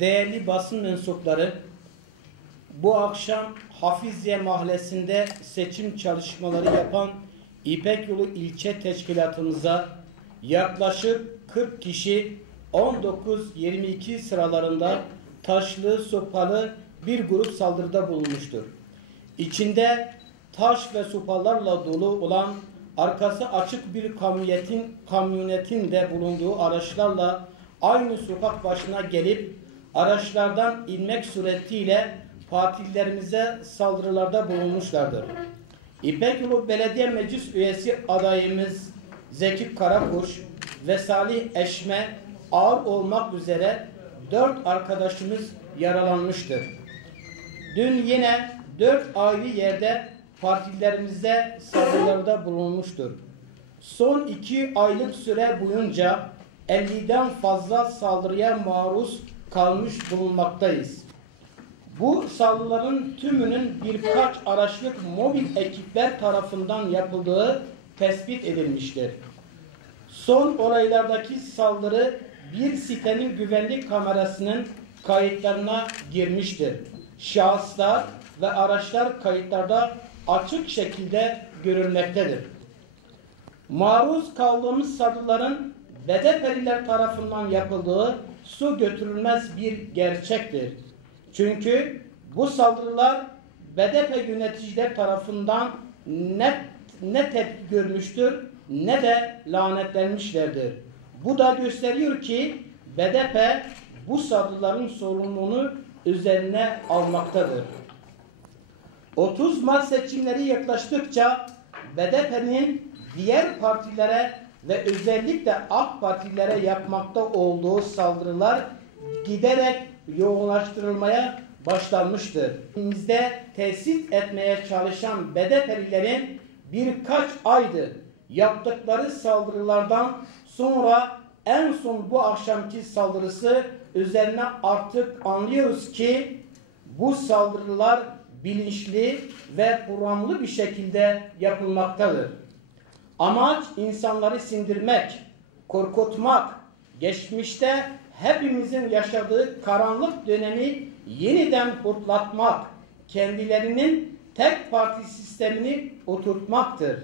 Değerli basın mensupları, bu akşam Hafiziye Mahallesi'nde seçim çalışmaları yapan İpek Yolu İlçe Teşkilatımıza yaklaşık 40 kişi 19-22 sıralarında taşlı, sopalı bir grup saldırıda bulunmuştur. İçinde taş ve sopalarla dolu olan arkası açık bir kamyonetin de bulunduğu araçlarla aynı sokak başına gelip araçlardan inmek suretiyle partililerimize saldırılarda bulunmuşlardır. İpek Yolu Belediye Meclis Üyesi adayımız Zeki Karakuş ve Salih Eşme ağır olmak üzere 4 arkadaşımız yaralanmıştır. Dün yine 4 ayrı yerde partilerimize saldırılarda bulunmuştur. Son 2 aylık süre boyunca 50'den fazla saldırıya maruz kalmış bulunmaktayız. Bu saldırıların tümünün birkaç araçlık mobil ekipler tarafından yapıldığı tespit edilmiştir. Son olaylardaki saldırı bir sitenin güvenlik kamerasının kayıtlarına girmiştir. Şahıslar ve araçlar kayıtlarda açık şekilde görülmektedir. Maruz kaldığımız saldırıların BDP'liler tarafından yapıldığı su götürülmez bir gerçektir. Çünkü bu saldırılar BDP yöneticiler tarafından ne tepki görmüştür ne de lanetlenmişlerdir. Bu da gösteriyor ki BDP bu saldırıların sorumluluğunu üzerine almaktadır. 30 Mart seçimleri yaklaştıkça BDP'nin diğer partilere ve özellikle AK Partilere yapmakta olduğu saldırılar giderek yoğunlaştırılmaya başlanmıştır. Bizde tesis etmeye çalışan BDP'lilerin birkaç aydır yaptıkları saldırılardan sonra en son bu akşamki saldırısı üzerine artık anlıyoruz ki bu saldırılar bilinçli ve programlı bir şekilde yapılmaktadır. Amaç insanları sindirmek, korkutmak, geçmişte hepimizin yaşadığı karanlık dönemi yeniden hortlatmak, kendilerinin tek parti sistemini oturtmaktır.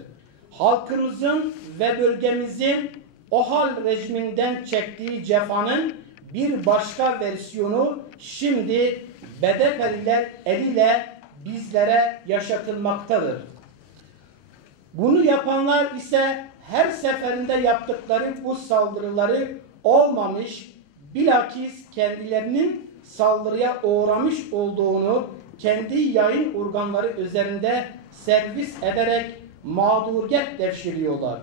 Halkımızın ve bölgemizin OHAL rejiminden çektiği cefanın bir başka versiyonu şimdi BDP'liler eliyle bizlere yaşatılmaktadır. Bunu yapanlar ise her seferinde yaptıkları bu saldırıları olmamış, bilakis kendilerinin saldırıya uğramış olduğunu kendi yayın organları üzerinde servis ederek mağduriyet devşiriyorlar.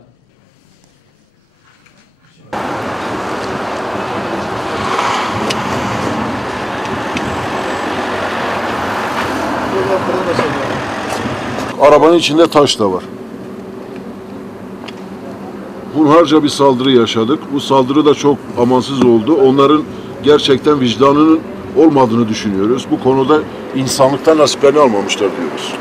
Arabanın içinde taş da var. Hunharca bir saldırı yaşadık. Bu saldırı da çok amansız oldu. Onların gerçekten vicdanının olmadığını düşünüyoruz. Bu konuda insanlıktan nasiplerini almamışlar diyoruz.